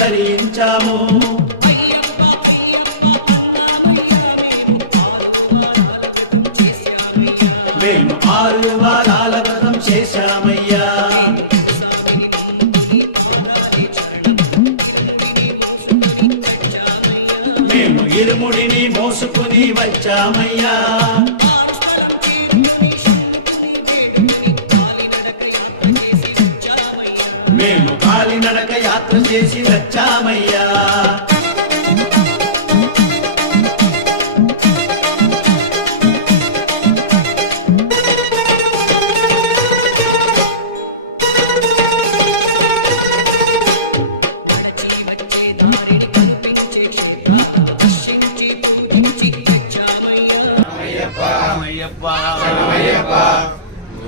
ధరించాము. మేము 6 వారాల వ్రతం చేశామయ్యా. మేము ఇరుముడిని మోసుకుని వచ్చామయ్యా. మేము కాలినడక యాత్ర చేసి వచ్చామయ్యా.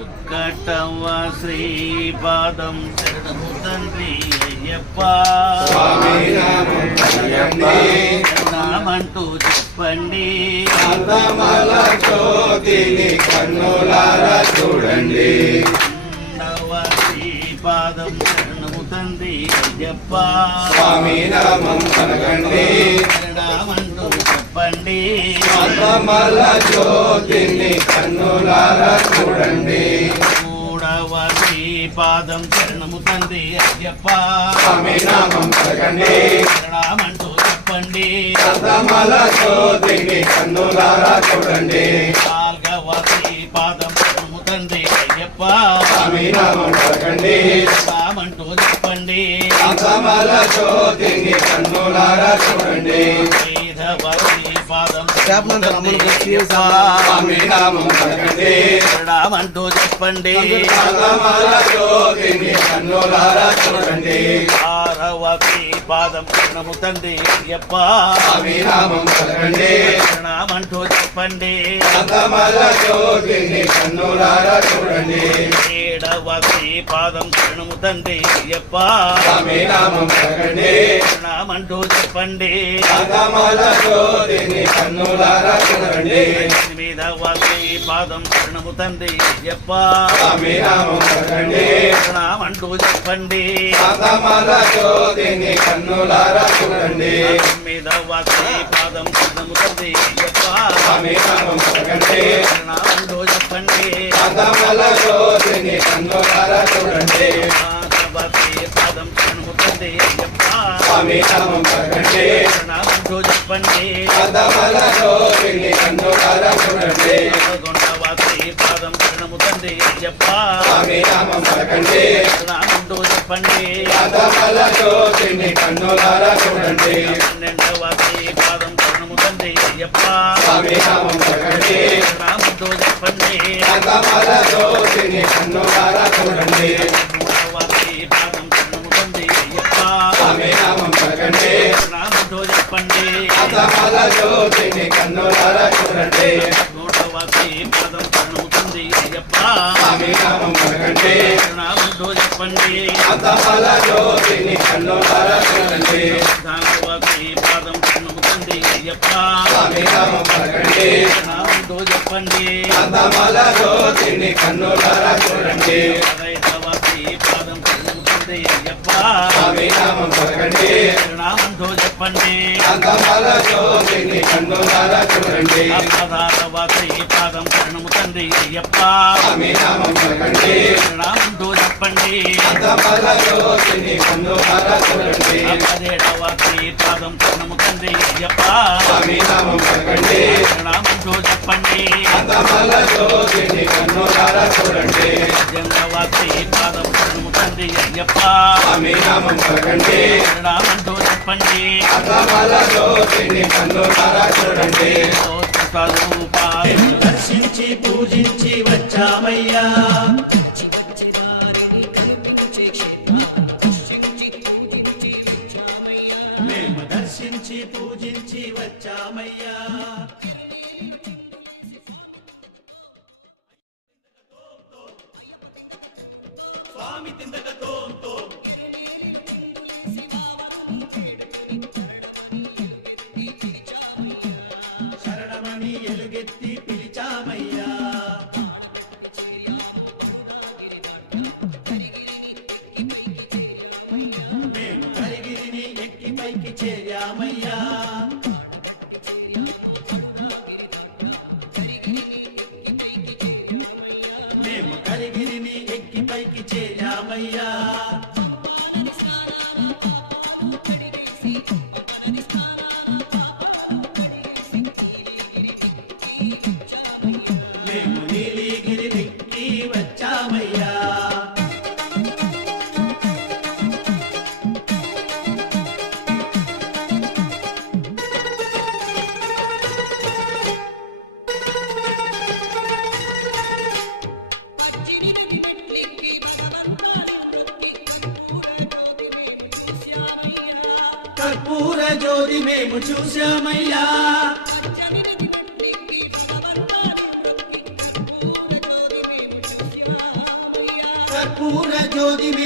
ఒక్కటవ శ్రీపాదం శరణము తండ్రి అయ్యప్ప. నామంటూ చెప్పండి, కన్నులారా చూడండి. శ్రీపాదం శరణము తండ్రి అయ్యప్ప. స్వామి నామం పలకండి, నామంటూ చెప్పండి. జ్యోతిని కన్నులారా చూడండి. మూడవ శ్రీపాదం శరణము తండ్రి అయ్యప్ప. స్వామి నామం పలకండి, నామంటూ చెప్పండి. జ్యోతిని కన్నులారా చూడండి. నాల్గవ శ్రీపాదం శరణము తండ్రి అయ్యప్ప. స్వామి నామం పలకండి, నామంటూ చెప్పండి. జ్యోతిని కన్నులారా చూడండి. ఐదవ శ్రీపాదం స్వామి నామం పలకండి, నామంటూ చెప్పండి. జ్యోతిని కన్నులారా చూడండి. ఆరవ శ్రీపాదం శరణము తండ్రి అయ్యప్ప. స్వామి నామం పలకండి, నామంటూ చెప్పండి. జ్యోతిని కన్నులారా చూడండి. ఏడవ శ్రీపాదం శరణము తండ్రి అయ్యప్ప. స్వామి నామం పలకండి, నామంటూ చెప్పండి. జ్యోతిని కన్నులారా చూడండి. ఎనిమిదవ శ్రీపాదం శరణము తండ్రి అయ్యప్ప. స్వామి నామం పలకండి, నామంటూ చెప్పండి. జ్యోతిని కన్నులారా చూడండి. తొమ్మిదవ శ్రీపాదం శరణము తండ్రి అయ్యప్ప. స్వామి నామం పలకండి, నామంటూ చెప్పండి. జ్యోతిని కన్నులారా చూడండి. పదవ శ్రీపాదం శరణము తండ్రి అయ్యప్ప. స్వామి నామం పలకండి, నామంటూ చెప్పండి. జ్యోతిని కన్నులారా చూడండి. 11వ శ్రీపాదం శరణము తండ్రి అయ్యప్ప. స్వామి నామం పలకండి, నామంటూ చెప్పండి. జ్యోతిని కన్నులారా చూడండి. 12వ శ్రీపాదం శరణము తండ్రి అయ్యప్ప. స్వామి నామం పలకండి, నామంటూ చెప్పండి. జ్యోతిని కన్నులారా చూడండి. 13వ శ్రీపాదం శరణము తండ్రి అయ్యప్ప. స్వామి నామం పలకండి, నామంటూ చెప్పండి. జ్యోతిని కన్నులారా చూడండి. 14వ శ్రీపాదం శరణము తండ్రి అయ్యప్ప. స్వామి నామం పలకండి, నామంటూ చెప్పండి. జ్యోతిని కన్నులారా చూడండి. 15వ శ్రీపాదం శరణము తండ్రి అయ్యప్ప. స్వామి నామం పలకండి, నామంటూ చెప్పండి. జ్యోతిని కన్నులారా చూడండి. 15వ శ్రీపాదం శరణము తండ్రి అయ్యప్ప. స్వామి నామం పలకండి, నామంటూ చెప్పండి. జ్యోతిని కన్నులారా చూడండి. 16వ శ్రీపాదం శరణము తండ్రి అయ్యప్ప. స్వామి నామం పలకండి, నామంటూ చెప్పండి. జ్యోతిని కన్నులారా చూడండి. 17వ శ్రీపాదం శరణము తండ్రి అయ్యప్ప. స్వామి నామం పలకండి, నామంటూ చెప్పండి. జ్యోతిని కన్నులారా చూడండి. 18వ శ్రీపాదం శరణము తండ్రి అయ్యప్ప. స్వామి నామం పలకండి, నామంటూ చెప్పండి. జ్యోతిని కన్నులారా చూడండి. స్వరూపా దర్శించి పూజించి వచ్చామయ్యా. మేము దర్శించి పూజించి వచ్చామయ్యా. స్వామి తిందకతో శరణమని ఎలుగెత్తి పిలిచామయ్యా. మేము కరిగిరిని వచ్చామయ్యా మేము కరిగిరిని ఎక్కి పైకి చేరామయ్యా మేము నీలిగిరి ఎక్కి వచ్చామయ్యా కర్పూర జ్యోతి మేము చూశామయ్యా కర్పూర జ్యోతి మేము